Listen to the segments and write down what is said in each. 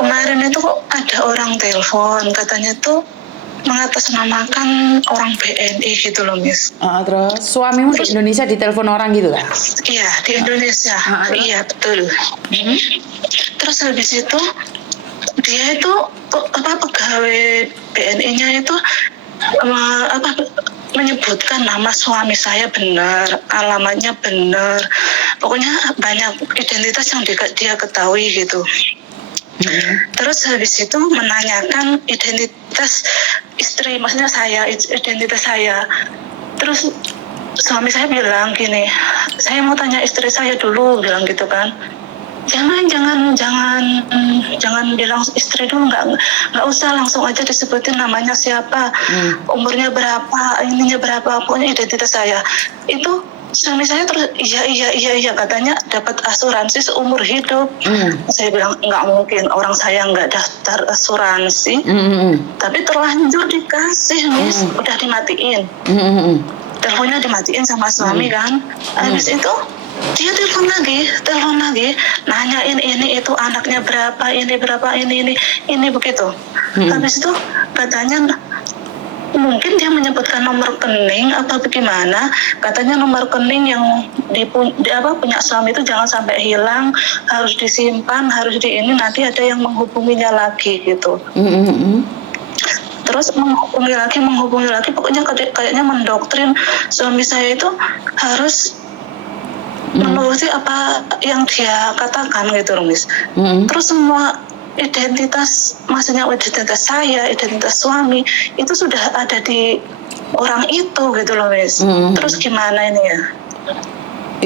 kemarin itu kok ada orang telepon, katanya tuh mengatasnamakan orang BNI gitu loh, Miss. Terus suamimu di Indonesia ditelepon orang gitu lah? Iya, di Indonesia. Iya, betul. Terus habis itu dia itu pegawai BNI-nya itu menyebutkan nama suami saya benar, alamatnya benar. Pokoknya banyak identitas yang dia ketahui gitu. Terus habis itu menanyakan identitas istri, maksudnya identitas saya. Terus suami saya bilang gini, saya mau tanya istri saya dulu, bilang gitu kan. Jangan bilang istri dulu, nggak usah, langsung aja disebutin namanya siapa, umurnya berapa, ininya berapa, pokoknya identitas saya. Itu suami saya terus iya katanya dapat asuransi seumur hidup. Saya bilang nggak mungkin, orang saya nggak daftar asuransi. Tapi terlanjur dikasih, Miss, udah dimatiin. Teleponnya dimatiin sama suami kan. Habis itu dia telepon lagi, nanyain ini itu anaknya berapa, ini begitu. Habis itu katanya mungkin dia menyebutkan nomor rekening apa bagaimana, katanya nomor rekening yang punya suami itu jangan sampai hilang, harus disimpan, harus nanti ada yang menghubunginya lagi gitu. Terus menghubungi lagi, pokoknya kayaknya mendoktrin suami saya itu harus menuruti apa yang dia katakan gitu loh, Miss. Terus semua identitas, maksudnya identitas saya, identitas suami itu sudah ada di orang itu gitu loh, Miss. Terus gimana ini ya?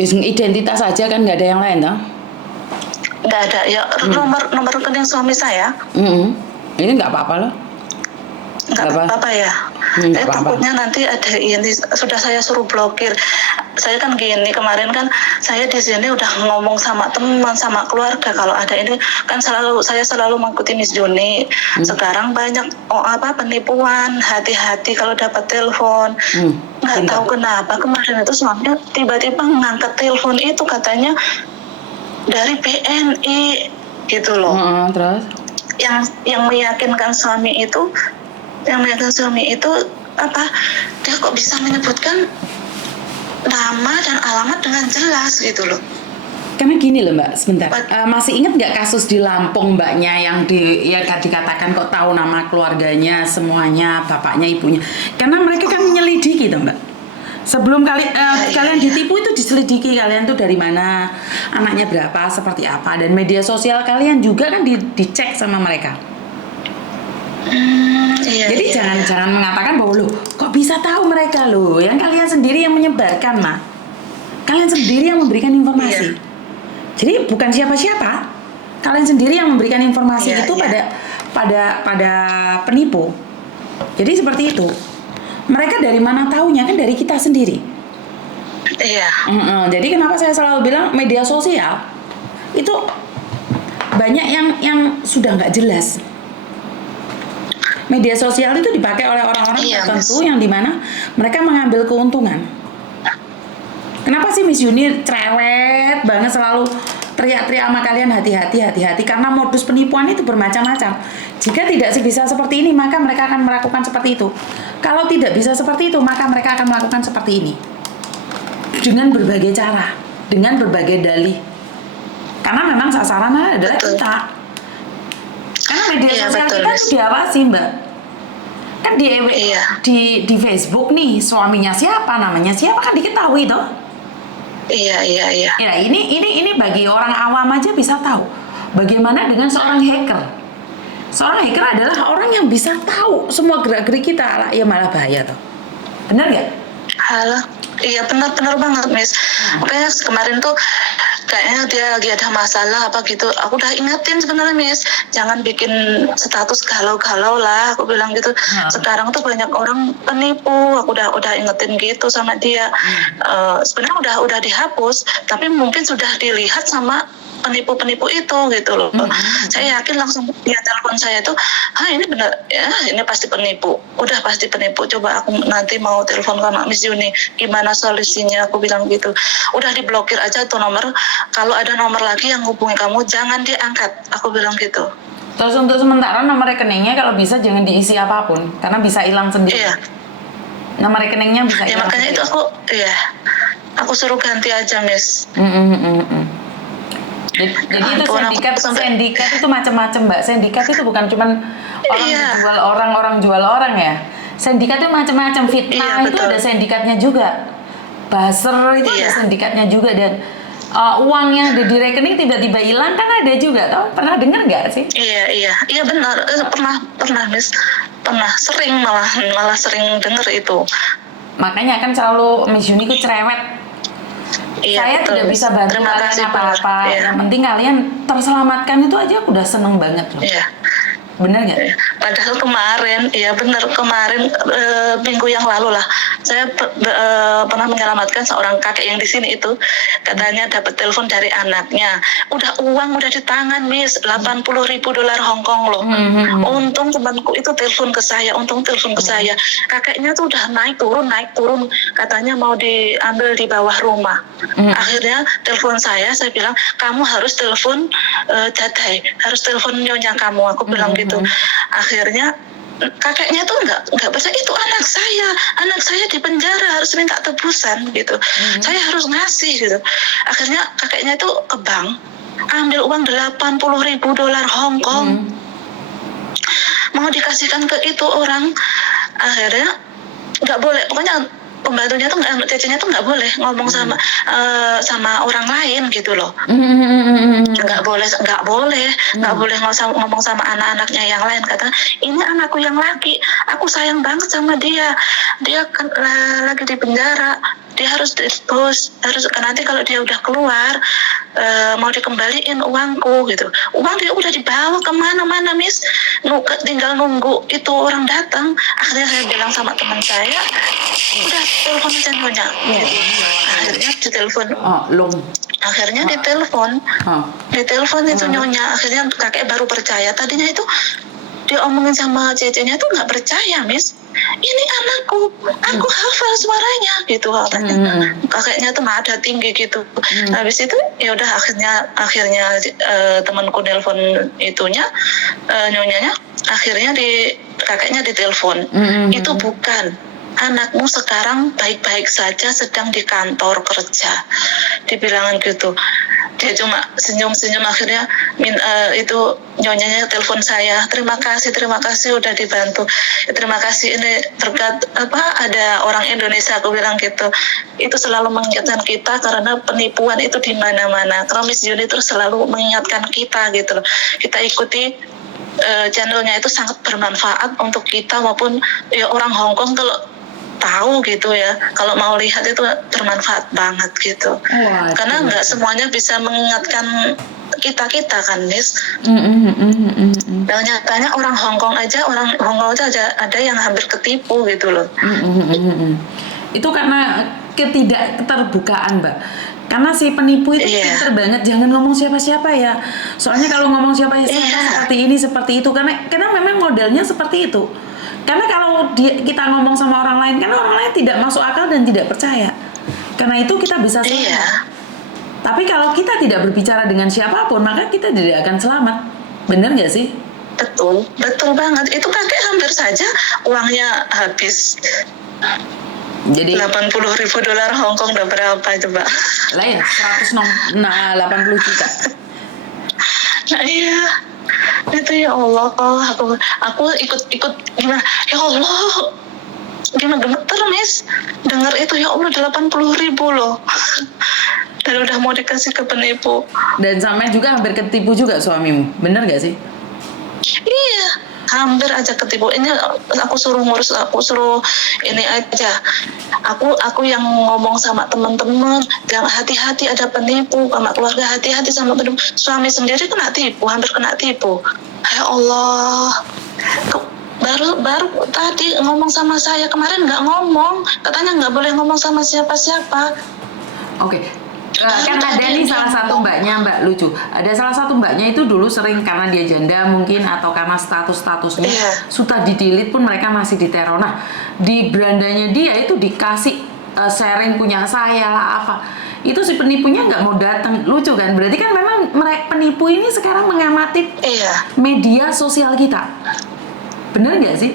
Identitas aja kan, nggak ada yang lain toh? Nggak ada ya, nomor rekening suami saya. Ini nggak apa-apa loh. Nggak apa-apa ya. Takutnya nanti ada ini, sudah saya suruh blokir. Saya kan gini, kemarin kan saya di sini udah ngomong sama teman, sama keluarga, kalau ada ini kan saya selalu mengikuti Miss Juni. Sekarang banyak penipuan, hati-hati kalau dapat telepon. Nggak tahu kenapa kemarin itu suaminya tiba-tiba ngangkat telepon itu, katanya dari BNI gitu loh. Terus yang meyakinkan suami itu dia kok bisa menyebutkan nama dan alamat dengan jelas gitu loh. Karena gini loh Mbak, sebentar. Masih ingat nggak kasus di Lampung Mbaknya yang dikatakan kok tahu nama keluarganya semuanya, bapaknya, ibunya? Karena mereka kan menyelidiki tuh Mbak. Sebelum kalian ditipu itu diselidiki, kalian tuh dari mana, anaknya berapa, seperti apa, dan media sosial kalian juga kan dicek sama mereka. Jadi jangan mengatakan bahwa loh kok bisa tahu mereka loh, yang kalian sendiri yang menyebarkan mah, kalian sendiri yang memberikan informasi. Jadi bukan siapa-siapa, kalian sendiri yang memberikan informasi itu pada penipu. Jadi seperti itu. Mereka dari mana taunya? Kan dari kita sendiri. Jadi kenapa saya selalu bilang media sosial itu banyak yang sudah nggak jelas. Media sosial itu dipakai oleh orang-orang tertentu yang dimana mereka mengambil keuntungan. Kenapa sih Miss Yuni cerewet banget selalu teriak-teriak sama kalian hati-hati, karena modus penipuan itu bermacam-macam. Jika tidak bisa seperti ini, maka mereka akan melakukan seperti itu. Kalau tidak bisa seperti itu, maka mereka akan melakukan seperti ini. Dengan berbagai cara, dengan berbagai dalih. Karena memang sasarannya adalah kita. Karena media sosial kita itu diawasi Mbak. Kan di Facebook nih, suaminya siapa, namanya siapa kan diketahui toh. Iya. Ya, ini bagi orang awam aja bisa tahu. Bagaimana dengan seorang hacker? Seorang hacker adalah orang yang bisa tahu semua gerak-gerik kita, ya malah bahaya toh. Benar nggak? Halo. Iya benar banget Miss. Makanya kemarin tuh kayaknya dia lagi ada masalah apa gitu. Aku udah ingetin sebenarnya Miss, jangan bikin status galau-galau lah. Aku bilang gitu. Sekarang tuh banyak orang penipu. Aku udah ingetin gitu sama dia. Sebenarnya udah dihapus, tapi mungkin sudah dilihat sama penipu-penipu itu gitu loh. Saya yakin langsung dia telepon saya itu, ini benar ya, ini pasti penipu. Udah pasti penipu. Coba aku nanti mau telepon sama Miss Yuni, gimana solusinya? Aku bilang gitu. Udah diblokir aja tuh nomor. Kalau ada nomor lagi yang hubungi kamu, jangan diangkat. Aku bilang gitu. Terus untuk sementara nomor rekeningnya kalau bisa jangan diisi apapun karena bisa hilang sendiri. Iya. Nama rekeningnya bisa Ya hilang makanya sendiri. itu aku suruh ganti aja, Miss. Jadi itu Ampun, aku sampai- sindikat itu macam-macam, Mbak. Sindikat itu bukan cuman orang Iya. jual orang jual orang ya. Sindikat itu macam-macam. Fitnah Iya, itu betul. ada sindikatnya juga. Buzzer itu ada Iya. sindikatnya juga dan uang yang ada di rekening tiba-tiba hilang kan ada juga, tau? Pernah dengar nggak sih? Iya benar. Pernah Miss, pernah sering malah sering dengar itu. Makanya kan selalu Miss Yuni itu cerewet. Iya, Saya betul, tidak Miss. bisa bantu Terima kalian kasih, apa-apa. benar. Iya. Yang penting kalian terselamatkan itu aja aku udah seneng banget loh. Iya. Bener nggak? Padahal kemarin minggu yang lalu lah saya pernah menyelamatkan seorang kakek yang di sini itu, katanya dapat telepon dari anaknya, uang udah di tangan, Miss, 80.000 dolar Hongkong loh. Untung temanku itu telepon ke saya, kakeknya tuh udah naik turun katanya mau diambil di bawah rumah. Akhirnya telepon saya bilang kamu harus telepon Dadai, harus telepon nyonya kamu, aku bilang gitu. Akhirnya kakeknya tuh nggak percaya, itu anak saya di penjara, harus minta tebusan gitu. Saya harus ngasih gitu. Akhirnya kakeknya itu ke bank ambil uang 80.000 dolar Hongkong, mau dikasihkan ke itu orang. Akhirnya nggak boleh, pokoknya pembantunya tuh cecenya tuh nggak boleh ngomong sama orang lain gitu loh. Nggak boleh ngomong sama anak-anaknya yang lain. Kata, ini anakku yang laki, aku sayang banget sama dia kan lagi di penjara, dia harus nanti kalau dia udah keluar mau dikembaliin uangku gitu. Uang dia udah dibawa kemana-mana, Miss, tinggal nunggu itu orang datang. Akhirnya saya bilang sama teman saya, udah telepon aja nyonya gitu. Akhirnya ditelepon. Akhirnya ditelepon itu nyonya. Akhirnya kakek baru percaya. Tadinya itu dia omongin sama cecenya tuh nggak percaya, Miss. Ini anakku, aku hafal suaranya gitu katanya. Kakeknya tuh nada tinggi gitu. Habis itu ya udah akhirnya temanku nelpon itunya, nyonyanya. Akhirnya kakeknya ditelepon. Itu bukan. Anakmu sekarang baik-baik saja, sedang di kantor kerja, dibilangan gitu. Dia cuma senyum-senyum. Akhirnya itu nyonyanya telepon saya, terima kasih udah dibantu, terima kasih, ini berkat ada orang Indonesia, aku bilang gitu. Itu selalu mengingatkan kita karena penipuan itu di mana-mana. Karena Miss Yuni terus selalu mengingatkan kita gitu loh. Kita ikuti channelnya, itu sangat bermanfaat untuk kita maupun ya orang Hongkong. Kalau tahu gitu ya, kalau mau lihat itu bermanfaat banget gitu. Karena nggak semuanya bisa mengingatkan kita kan, Miss. Tanya orang Hongkong aja ada yang hampir ketipu gitu loh. Itu karena ketidakterbukaan, Mbak. Karena si penipu itu pinter banget, jangan ngomong siapa-siapa ya. Soalnya kalau ngomong siapa-siapa seperti itu, karena memang modelnya seperti itu. Karena kalau kita ngomong sama orang lain, karena orang lain tidak masuk akal dan tidak percaya. Karena itu kita bisa selamat. Tapi kalau kita tidak berbicara dengan siapapun, maka kita tidak akan selamat. Benar nggak sih? Betul banget. Itu kakek hampir saja uangnya habis. Jadi 80.000 dolar Hongkong udah berapa coba? Lah ya, 80 juta. Nah iya. Itu ya Allah, aku ikut gimana? Ya Allah, gimana gemeter, Miss, dengar itu. Ya Allah, 80.000 loh. Dan udah mau dikasih ke penipu. Dan sampai juga hampir ketipu juga suamimu, bener gak sih? Iya, hampir aja ketipu. Ini aku suruh ini aja. Aku yang ngomong sama teman-teman, yang hati-hati ada penipu, sama keluarga hati-hati sama penipu. Suami sendiri hampir kena tipu. Ya Allah, baru tadi ngomong sama saya, kemarin nggak ngomong, katanya nggak boleh ngomong sama siapa-siapa. Oke. Kan ada nih salah satu mbaknya, Mbak, lucu. Ada salah satu mbaknya itu dulu sering karena dia janda mungkin, atau karena statusnya sudah di-delete pun mereka masih diteror. Nah, di berandanya dia itu dikasih sharing punya saya lah apa. Itu si penipunya nggak mau datang. Lucu kan? Berarti kan memang penipu ini sekarang mengamati media sosial kita. Bener nggak sih?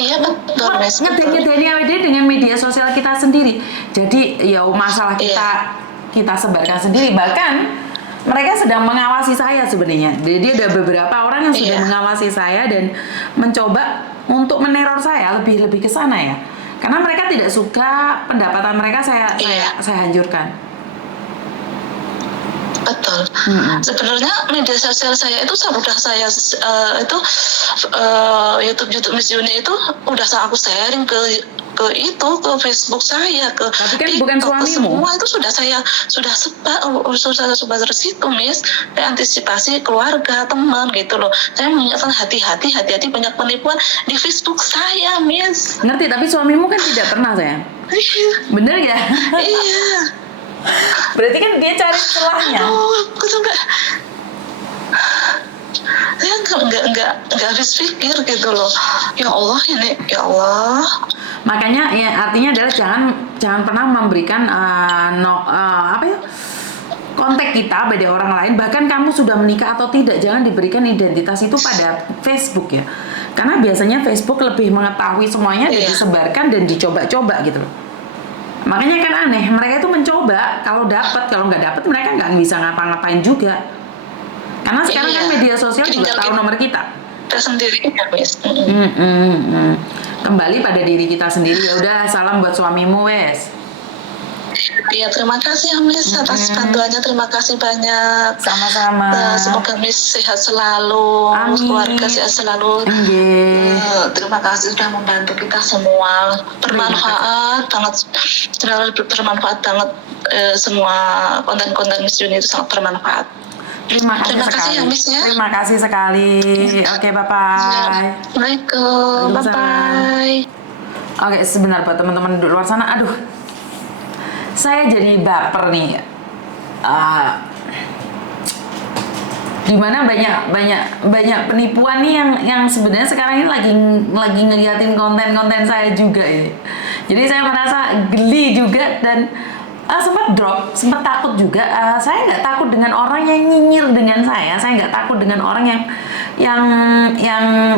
Iya betul. Ngedeni awd dengan media sosial kita sendiri. Jadi ya masalah kita sebarkan sendiri. Bahkan mereka sedang mengawasi saya sebenarnya. Jadi ada beberapa orang yang sudah mengawasi saya dan mencoba untuk meneror saya lebih ke sana ya. Karena mereka tidak suka pendapatan mereka saya hancurkan. Betul. Sebenarnya media sosial saya itu sudah saya YouTube Miss Yuni itu udah aku sharing ke Facebook saya, tapi kan bukan suamimu. Semua itu sudah sebar dari situ, Miss. Antisipasi keluarga, teman gitu loh. Saya mengingatkan hati-hati banyak penipuan di Facebook saya, Miss. Ngerti, tapi suamimu kan tidak pernah, sayang. Bener ya? Iya. Berarti kan dia cari celahnya. Aku sampai saya nggak habis pikir gitu loh. Ya Allah. Makanya ya artinya adalah jangan pernah memberikan kontak kita pada orang lain. Bahkan kamu sudah menikah atau tidak, jangan diberikan identitas itu pada Facebook ya. Karena biasanya Facebook lebih mengetahui semuanya dan disebarkan dan dicoba-coba gitu loh. Makanya kan aneh, mereka itu mencoba, kalau nggak dapat mereka nggak bisa ngapa-ngapain juga. Karena sekarang kan media sosial juga tahu nomor kita. Kita sendiri ya, Miss. Kembali pada diri kita sendiri. Ya udah, salam buat suamimu, wes. Iya, terima kasih ya, Miss, atas bantuannya. Terima kasih banyak. Sama-sama. Semoga Miss sehat selalu. Amin. Keluarga sehat selalu. Terima kasih sudah membantu kita semua. Bermanfaat banget. Semua konten-konten Miss Yuni itu sangat bermanfaat. Terima kasih ya, Miss ya. Terima kasih sekali. Oke, bye-bye. Assalamualaikum. Bye-bye. Oke, sebentar buat teman-teman di luar sana. Aduh, saya jadi baper nih. Dimana banyak penipuan nih yang sebenarnya sekarang ini lagi ngeliatin konten-konten saya juga ini. Jadi saya merasa geli juga dan sempat takut juga. Saya nggak takut dengan orang yang nyinyir dengan saya nggak takut dengan orang yang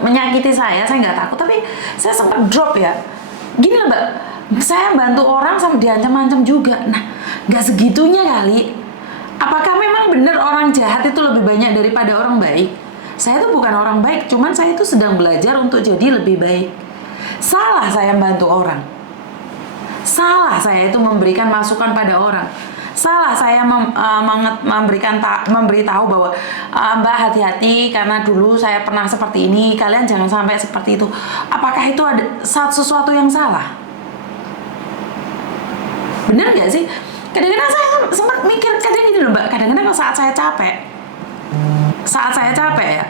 menyakiti saya nggak takut, tapi saya sempat drop ya. Gini loh, Mbak, saya bantu orang sampai diancam-ancam juga. Nah, nggak segitunya kali. Apakah memang benar orang jahat itu lebih banyak daripada orang baik? Saya tuh bukan orang baik, cuman saya tuh sedang belajar untuk jadi lebih baik. Salah saya bantu orang. Salah saya itu memberikan masukan pada orang. Salah saya memberitahu bahwa Mbak hati-hati karena dulu saya pernah seperti ini, kalian jangan sampai seperti itu. Apakah itu ada sesuatu yang salah? Benar nggak sih? Kadang-kadang saya sempat mikir kadang gini loh, Mbak. Kadang-kadang saat saya capek ya,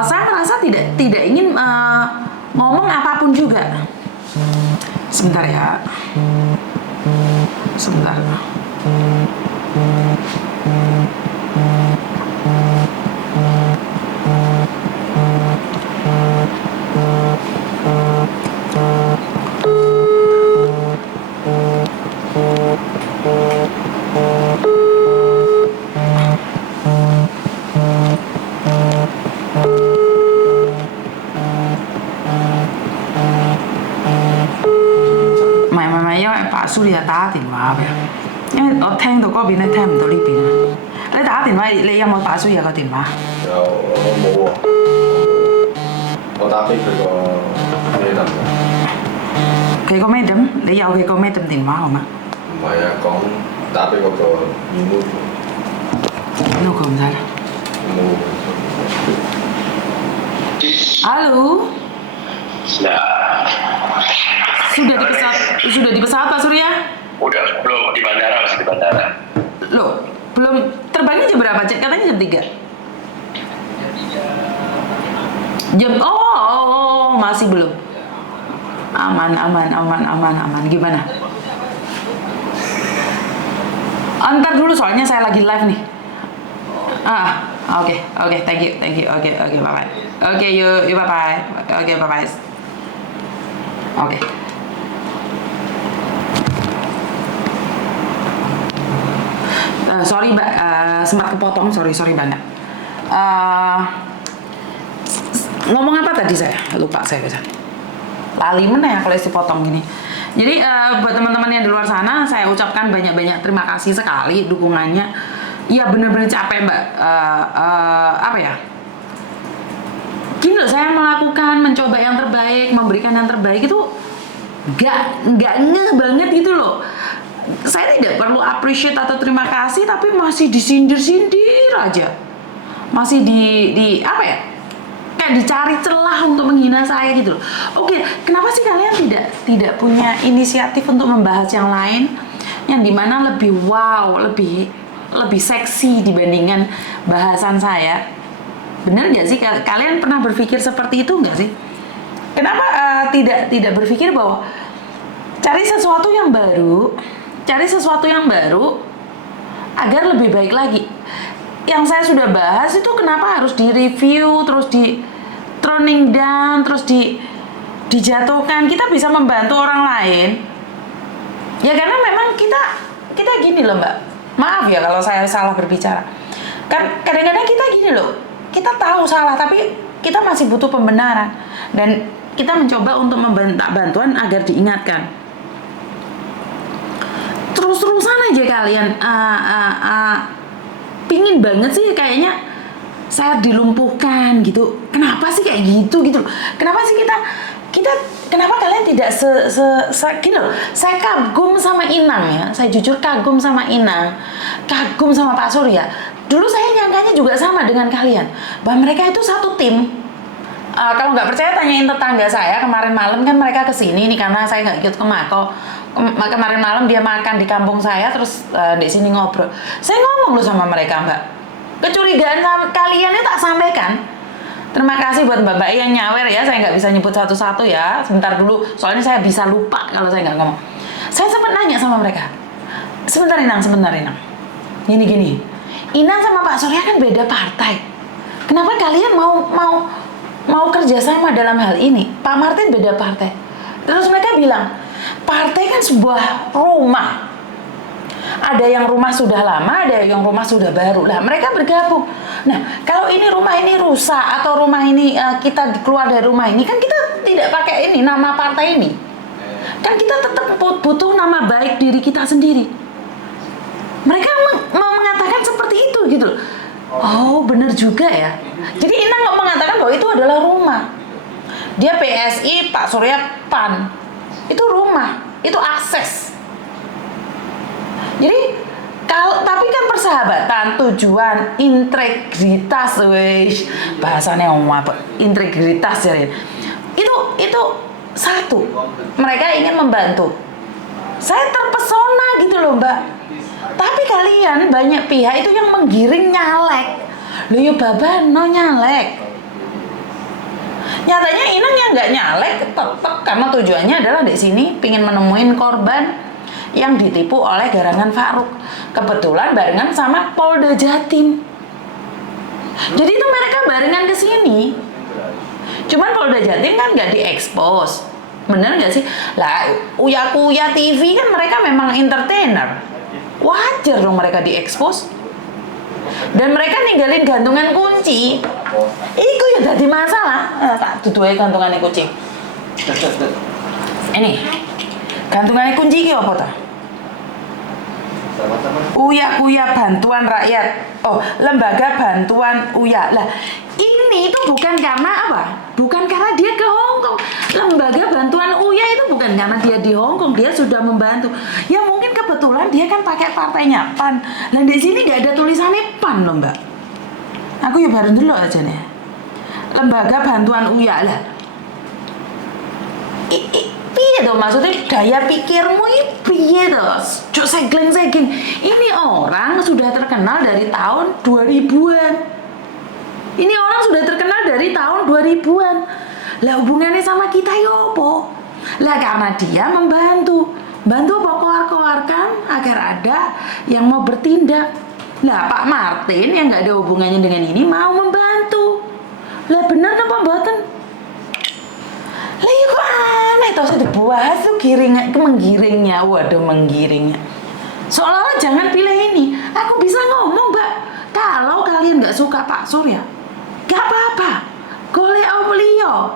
saya merasa tidak ingin ngomong apapun juga. Sebentar ya. Sebentar. Pak Surya 打電話俾我，因為我聽到嗰邊咧，聽唔到呢邊啊。你打電話，你有冇打 Surya 個電話？有，我冇喎。我打俾佢個 madam 嘅。佢個 madam，你有佢個 madam 電話號嗎？唔係啊，打俾嗰個 Nuku。Nuku 唔使啦。冇。Halo. Sudah di pesawat Pak Surya? Udah, belum di bandara, masih di bandara. Loh, belum terbangnya jam berapa? Katanya jam 3. Masih belum. Aman. Gimana? Ntar dulu soalnya saya lagi live nih. Oke, thank you. Oke, bye bye. Oke, yuk bye bye. Oke, bye bye. Oke. Sorry Mbak, sempat kepotong, sorry Mbak. Ngomong apa tadi saya? Lupa saya. Lali mana ya kalau dipotong gini. Jadi buat teman-teman yang di luar sana, saya ucapkan banyak-banyak terima kasih sekali dukungannya. Iya benar-benar capek Mbak. Apa ya? Gini loh, saya mencoba yang terbaik, memberikan yang terbaik itu nggak ngeh banget gitu loh. Saya tidak perlu appreciate atau terima kasih, tapi masih disindir-sindir aja, masih di apa ya, kayak dicari celah untuk menghina saya gitu loh. Oke, kenapa sih kalian tidak punya inisiatif untuk membahas yang lain, yang dimana lebih wow, lebih seksi dibandingkan bahasan saya? Bener nggak sih, kalian pernah berpikir seperti itu nggak sih? Kenapa tidak berpikir bahwa cari sesuatu yang baru agar lebih baik lagi. Yang saya sudah bahas itu kenapa harus di-review, terus di turning down, terus dijatuhkan. Kita bisa membantu orang lain. Ya karena memang kita gini loh Mbak. Maaf ya kalau saya salah berbicara. Kan kadang-kadang kita gini loh. Kita tahu salah tapi kita masih butuh pembenaran dan kita mencoba untuk membentak bantuan agar diingatkan. Terus-terusan aja kalian pingin banget sih kayaknya saya dilumpuhkan gitu. Kenapa sih kayak gitu? Kenapa sih kenapa kalian tidak gini loh. Saya kagum sama Inang ya. Saya jujur kagum sama Inang. Kagum sama Pak Surya. Dulu saya nyangkanya juga sama dengan kalian. Bahwa mereka itu satu tim. Kalau nggak percaya tanyain tetangga saya. Kemarin malam kan mereka kesini nih karena saya nggak ikut ke Mako. Kemarin malam dia makan di kampung saya, terus di sini ngobrol. Saya ngomong loh sama mereka Mbak. Kecurigaan sama kalian itu tak sampaikan. Terima kasih buat Mbak yang nyawer ya. Saya nggak bisa nyebut satu-satu ya. Sebentar dulu, soalnya saya bisa lupa kalau saya nggak ngomong. Saya sempat nanya sama mereka. Sebentar Inang. Gini. Inang sama Pak Surya kan beda partai. Kenapa kalian mau kerjasama dalam hal ini? Pak Martin beda partai. Terus mereka bilang, partai kan sebuah rumah. Ada yang rumah sudah lama, ada yang rumah sudah baru. Nah, mereka bergabung. Nah, kalau ini rumah ini rusak atau rumah ini kita keluar dari rumah ini, kan kita tidak pakai ini nama partai ini. Kan kita tetap butuh nama baik diri kita sendiri. Mereka mengatakan seperti itu gitu. Oh, benar juga ya. Jadi Inang mengatakan bahwa itu adalah rumah. Dia PSI, Pak Surya PAN. Itu rumah, itu akses. Jadi tapi kan persahabatan, tujuan, integritas, bahasanya apa? Integritas jadi. Itu satu. Mereka ingin membantu. Saya terpesona gitu loh Mbak. Tapi kalian banyak pihak itu yang menggiring nyalek. Loh ya babano nyalek. Nyatanya Inang yang nggak nyalek tetap karena tujuannya adalah di sini pingin menemuin korban yang ditipu oleh Garangan Farouk. Kebetulan barengan sama Polda Jatim. Jadi itu mereka barengan ke sini. Cuman Polda Jatim kan nggak diekspos. Bener nggak sih? Lah Uya Kuya TV kan mereka memang entertainer. Wajar dong mereka diekspos. Dan mereka ninggalin gantungan kunci. Iku ya jadi masalah. Tak duduhe gantungan kunci. Ini gantungan kunci iki apa ta? Uya Bantuan Rakyat. Oh, Lembaga Bantuan Uya. Lah, ini itu bukan karena apa? Bukan karena dia ke Hongkong. Lembaga Bantuan Uya itu bukan karena dia di Hongkong, dia sudah membantu. Ya mungkin kebetulan dia kan pakai partainya PAN. Dan di sini nggak ada tulisannya PAN loh Mbak. Aku ya baru dulu aja nih. Lembaga Bantuan Uya lah. Piye tuh maksudnya daya pikirmu ini piye tuh? Cuk segling. Ini orang sudah terkenal dari tahun 2000-an. Ini orang sudah terkenal dari tahun 2000-an. Lah hubungannya sama kita ya apa? Lah karena dia membantu apa keluar-keluarkan agar ada yang mau bertindak. Lah Pak Martin yang nggak ada hubungannya dengan ini mau membantu. Lah bener apa mboten? Lah ya kok aneh tau saya dibahas tuh menggiringnya. Waduh menggiringnya. Seolah-olah jangan pilih ini. Aku bisa ngomong, Mbak. Kalau kalian nggak suka Pak Surya, nggak apa-apa. Golek liya.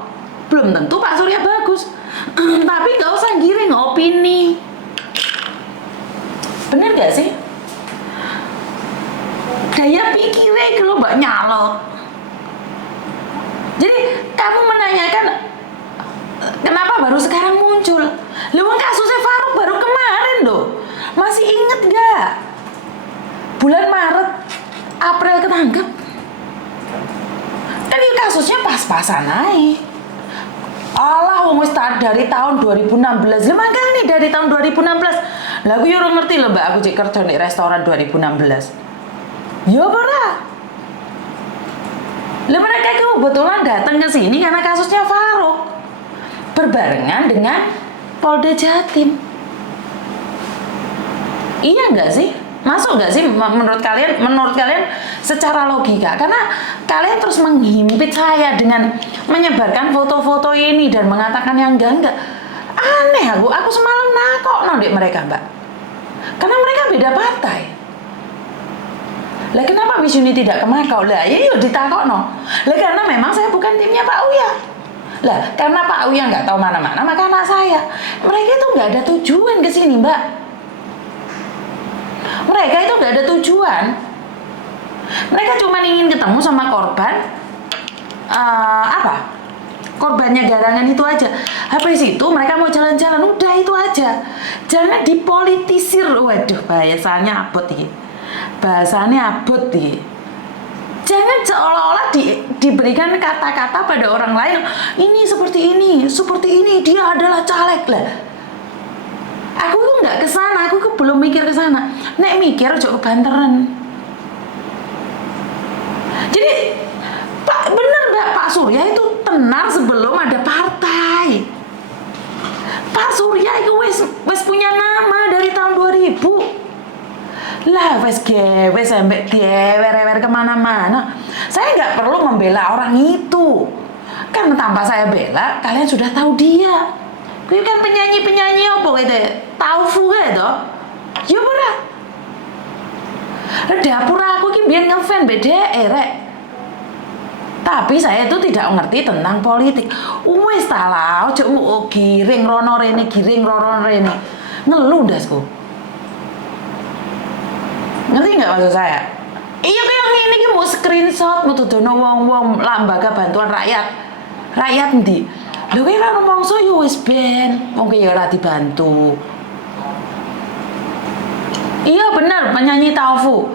Belum tentu Pak Surya bagus. Tapi nggak usah giring opini. Bener nggak sih? Gaya pikirnya kalau Mbak nyalok. Jadi kamu menanyakan kenapa baru sekarang muncul? Lewat kasusnya Farouk baru kemarin loh. Masih inget gak? Bulan Maret, April ketangkep. Kan ini kasusnya pas-pasan naik. Allah, wong wis dari tahun 2016. Lah makanya dari tahun 2016. Lah aku yo ora ngerti lho Mbak, aku cek kerja di restoran 2016. Ya ora. Lah mereka kebetulan datang ke sini karena kasusnya Farouk. Berbarengan dengan Polda Jatim. Iya nggak sih? Masuk nggak sih menurut kalian? Menurut kalian secara logika? Karena kalian terus menghimpit saya dengan menyebarkan foto-foto ini dan mengatakan yang enggak. Aneh aku semalam nakok nondik mereka Mbak. Karena mereka beda partai. Lah kenapa Miss Uni tidak ke Makau? Lah ya yuk ditakok no. Lah karena memang saya bukan timnya Pak Uya. Lah karena Pak Uya nggak tahu mana-mana maka anak saya. Mereka itu nggak ada tujuan ke sini Mbak. Mereka itu nggak ada tujuan. Mereka cuma ingin ketemu sama korban. Korbannya garangan itu aja. Habis itu mereka mau jalan-jalan. Udah itu aja. Jangan dipolitisir. Waduh bahasanya abot ini. Bahasanya abot nih. Jangan seolah-olah diberikan kata-kata pada orang lain. Ini seperti ini, dia adalah caleg lah. Aku tuh nggak kesana, aku belum mikir kesana. Nek mikir ojo kebanteran. Jadi bener Mbak, Pak Surya itu tenar sebelum ada partai. Pak Surya itu wes punya nama dari tahun 2000. Lah wes sampai diewer-ewer kemana-mana. Saya nggak perlu membela orang itu karena tanpa saya bela kalian sudah tahu dia. Dia kan penyanyi apa gitu, Taufu gitu. Ya berat. Dapur aku ki biar ngefan BDE rek. Tapi saya itu tidak mengerti tentang politik. Wes talah, ojo giring rono rene, giring rono rene. Ngeluh dasku. Ngerti nggak maksud saya? Iya kayak ini ki mau screenshot, mau tudono wong-wong lembaga bantuan rakyat. Rakyat ndi? Lho kayak ora mongso yo wis ben, wong ki ora dibantu. Iya benar, penyanyi Taufu.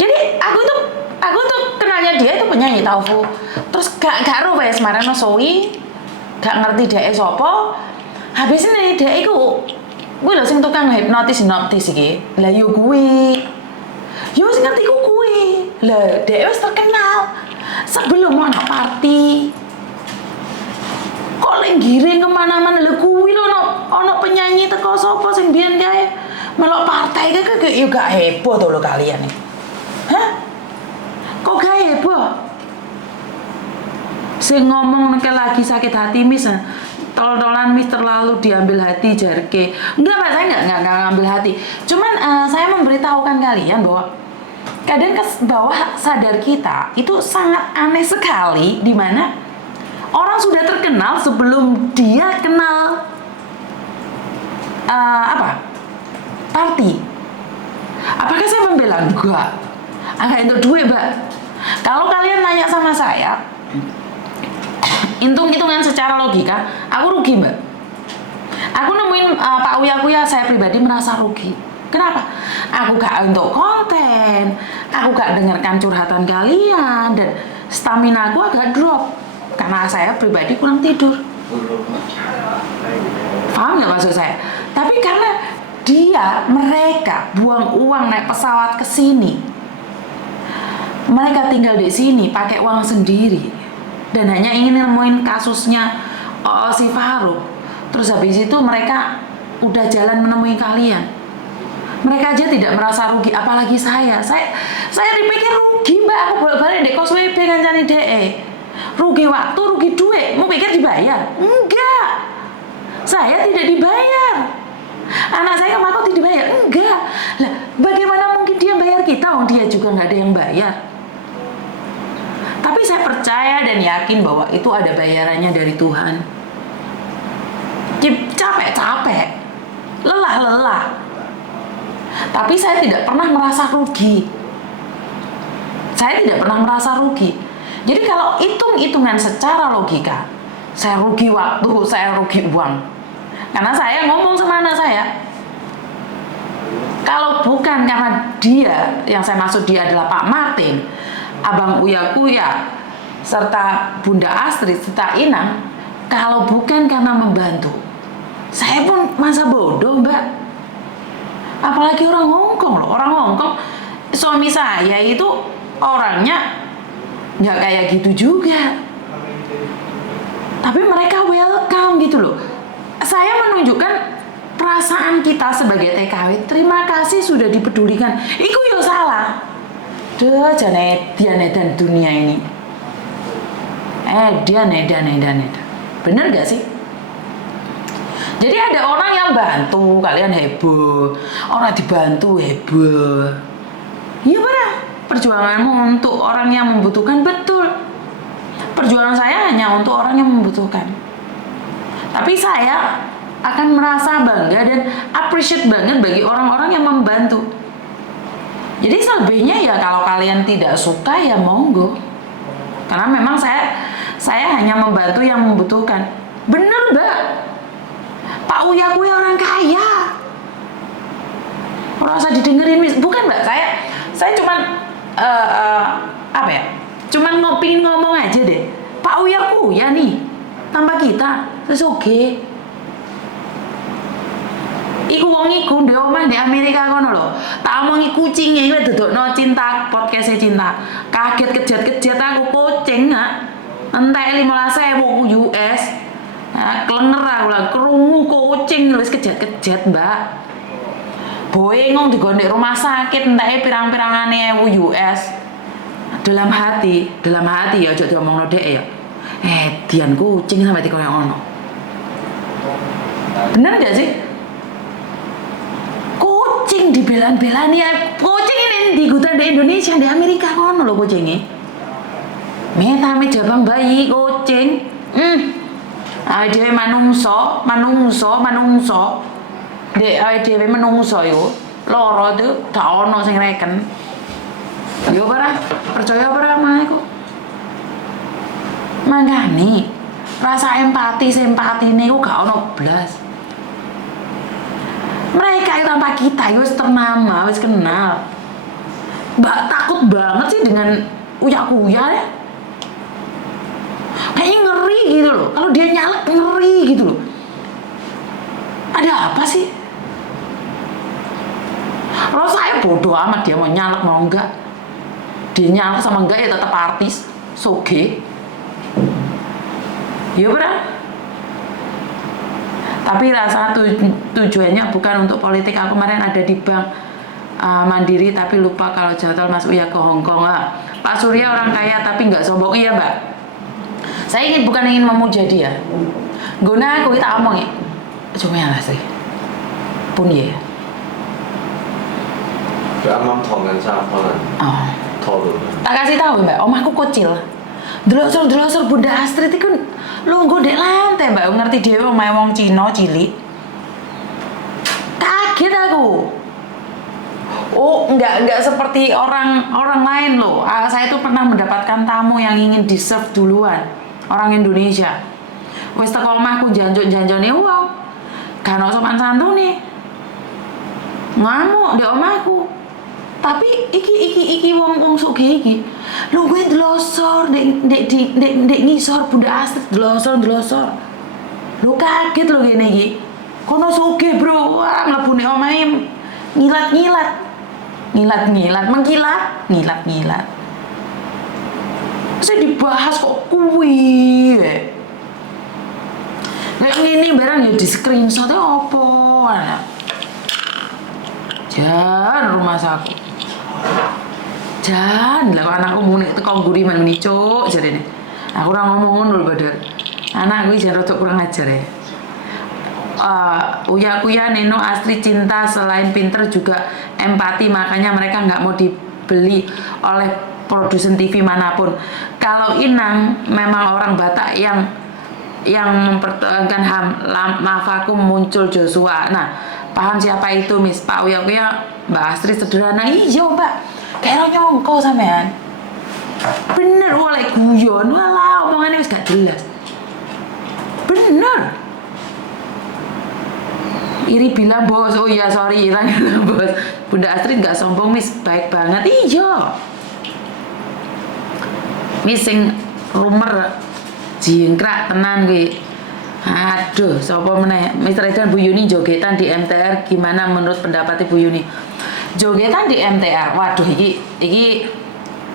Jadi aku tuh kenalnya dia itu penyanyi Taufu. Terus gak ro wes marano sowi, gak ngerti dia sapa. Habis ini dia iku gue lho sing tukang hipnotis iki. Lah yo kuwi. Yo sing ngerti ku kuwi. Lah dhek wis terkenal sebelum ana party. Kok lek giring kemana-mana lho kuwi lho ana penyanyi teko sapa sing biyen kae melok partai kayak yo gak heboh to lho kalian nih. Hah? Kok gak heboh? Sing ngomong nek lagi sakit hati mis tol-tolan mis terlalu diambil hati jarke. Enggak Pak, saya enggak ngambil hati. Cuman saya memberitahukan kalian bahwa kadang bawah sadar kita itu sangat aneh sekali di mana orang sudah terkenal sebelum dia kenal party. Apakah saya membela? Enggak. Agak untuk duit Mbak. Kalau kalian nanya sama saya, hitung-hitungan secara logika, aku rugi Mbak. Aku nemuin Pak Uya saya pribadi merasa rugi. Kenapa? Aku gak untuk konten, aku gak dengarkan curhatan kalian, dan stamina aku agak drop karena saya pribadi kurang tidur. Paham gak maksud saya? Tapi karena mereka buang uang naik pesawat ke sini, mereka tinggal di sini pakai uang sendiri dan hanya ingin nemuin kasusnya si Farouk. Terus habis itu mereka udah jalan menemui kalian. Mereka aja tidak merasa rugi, apalagi saya. Saya dipikir rugi Mbak, aku bolak-balik di kos WB ngancani DE. Rugi waktu, rugi duit. Mau pikir dibayar? Enggak. Saya tidak dibayar. Anak saya ke Makau tidak dibayar? Enggak. Lah, bagaimana mungkin dia bayar bayar kita, dia juga nggak ada yang bayar. Tapi saya percaya dan yakin bahwa itu ada bayarannya dari Tuhan. Capek-capek, lelah-lelah. Tapi saya tidak pernah merasa rugi. Saya tidak pernah merasa rugi. Jadi kalau hitung-hitungan secara logika, saya rugi waktu, saya rugi uang. Karena saya ngomong sama anak saya, kalau bukan karena dia, yang saya maksud dia adalah Pak Martin, Abang Uya Kuya, serta Bunda Astrid, serta Inang, kalau bukan karena membantu, saya pun masa bodoh, Mbak. Apalagi orang Hongkong loh, orang Hongkong, suami saya itu orangnya nggak kayak gitu juga. Tapi mereka welcome gitu loh. Saya menunjukkan perasaan kita sebagai TKW. Terima kasih sudah dipedulikan. Iku yo salah. Duh, jane edan dunia ini. Edan. Bener gak sih? Jadi ada orang yang bantu, kalian heboh. Orang dibantu heboh. Iya benar. Perjuanganmu untuk orang yang membutuhkan, betul. Perjuangan saya hanya untuk orang yang membutuhkan. Tapi saya akan merasa bangga dan appreciate banget bagi orang-orang yang membantu. Jadi selebihnya ya kalau kalian tidak suka ya monggo. Karena memang saya hanya membantu yang membutuhkan. Bener, Mbak. Pak Uya Kuya orang kaya. Orang usah didengerin, bukan, Mbak. Saya cuman apa ya? Cuman pingin ngomong aja deh. Pak Uya Kuya nih, tanpa kita, sesuge. Iku wong iku ndek omah di Amerika kono lho. Tak omongi kucinge iki dedokno cinta, podcast cinta. Kaget kejet-kejet aku kucing nggak. Entek 15.000 US. Nah, klenger aku lah krungu kucing wis kejet-kejet, Mbak. Boe ngong digondek rumah sakit enteke pirang-pirangane ewu US. Dalam hati ya aja diomongno dhek ya. Dian kucing sampai dikoyo ngono. Bener gak sih? Kucing dibelan-belani, kucing ini digutan di Indonesia, di Amerika kono lho kucingnya. Metame jabang bayi kucing. Awake dhewe manungso. Dek awake dhewe menungso yo. Loro tuh gak ono sing reken. Yo ora, percaya ora sama aku. Mangkane rasa simpati niku gak ono blas. Mereka yang tanpa kita wis ternama, wis kenal. Mbak takut banget sih dengan Uya Kuya ya. Kayaknya ngeri gitu loh. Kalau dia nyalek ngeri gitu loh. Ada apa sih? Kalau saya bodoh amat dia mau nyalek mau enggak. Dia nyalek sama enggak ya tetap artis. Soge. Ya bener. Tapi rasa tujuannya bukan untuk politik. Aku kemarin ada di bank Mandiri tapi lupa kalau jadwal Mas Uya ke Hongkong. Pak Surya orang kaya tapi nggak sombong. Iya, Mbak. Saya bukan ingin memuja dia. Guna aku kita omong ya. Cuma yang asli. Pun ya. Amam tongan sapalan. Oh. Toru. Tak kasih tahu, Mbak. Omahku kecil. Delosor Bunda Astrid itu lungguh dek lantai, Mbak. Ngerti dia wong Cina cilik. Kaget aku. Oh, enggak seperti orang lain loh. Saya tuh pernah mendapatkan tamu yang ingin di-serve duluan. Orang Indonesia. Wis teko omahku janjon-janjone wong. Gak ono sopan santune. Ngamuk di omahku. Tapi iki wong sugih iki. Lho gue delosor dek ngisor Bunda Astrid delosor. Lho kaget lho gini iki. Kono sugih, Bro. Wah, mlebune omahe mengkilat. Saya dibahas kok kuwi. Nek ngene barang ya di screenshot opo ana. Jan rumah saku. Jan, lah anakku muni teko nguri meni cuk jarene. Aku ora ngomong ngono lho, Badar. Anakku iki jan rodok kurang ajar ya. Uya Kuya, Neno, Astrid cinta selain pinter juga empati, makanya mereka nggak mau dibeli oleh produsen TV manapun. Kalau Inang memang orang Batak yang mempertahankan HAM, Mafakum muncul Joshua. Nah, paham siapa itu Miss? Pak Uya Kuya, Mbak Astrid sederhana. Iya Mbak, kayak nyongko sampean. Bener, oleh guyon, walah omongannya wis gak jelas. Bener. Iri bilang bos, oh iya sorry Ira bilang bos. Bunda Astrid gak sombong Miss, baik banget. Iya. Miss sing rumor jingkrak tenan gue. Aduh, sapa meneh? Mr. Edan, Bu Yuni jogetan di MTR gimana menurut pendapatnya Bu Yuni? Jogetan di MTR, waduh iki